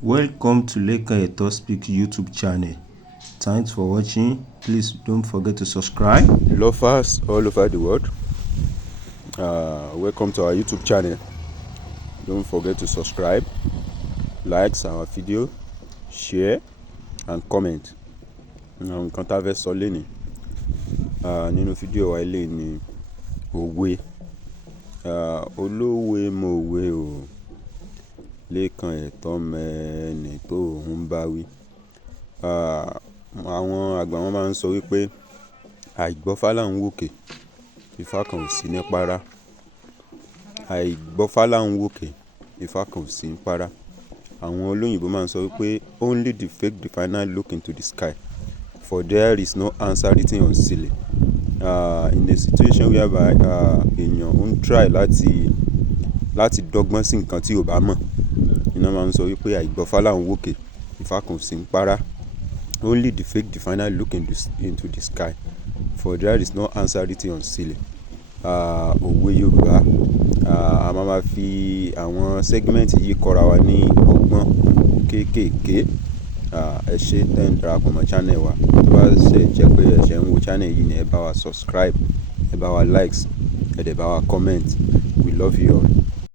Welcome to Lekan Eto Speak YouTube channel. Thanks for watching. Please don't forget to subscribe. Lovers all over the world, welcome to our YouTube channel. Don't forget to subscribe, like our video, share and comment. Nǹkan tá fẹ́ sọ lẹ́ni nínú fídíò wa ilé ni òwe. Olówe mòwe o, Lekan Eto mẹ́ni tó ń bá wí. Àwọn àgbà wọn máa ń sọ wípé àìgbọ fálà ń wòkè, Ifá kan ò sí ní para. Àìgbọ fálà ń wòkè, Ifá kan ò sí ní para. Àwọn olóyìnbó máa ń sọ wípé only the fake diviner look into the sky, for there is no answer written on ceiling. In a situation whereby èèyàn ń try láti dọ́gbọ́n sí nǹkan tí ò bá mọ̀, iná máa ń sọ wípé àìgbọ fálà ń wòkè, Ifá kan ò sí ní para. Only the fake diviner look into the sky, for there is no answer written on ceiling. Òwe Yorùbá. A máa fi àwọn segment yìí kọ́ra wa ní ọgbọ́n kéékèèké. Ẹ ṣé tẹ́ ń darapọ̀ mọ́ channel wa. Tó bá ṣe jẹ́ pé ẹ ṣe ń wo channel yìí ni ẹ bá wa subscribe, ẹ bá wa likes, ẹ dẹ̀ bá wa comment. We love you all.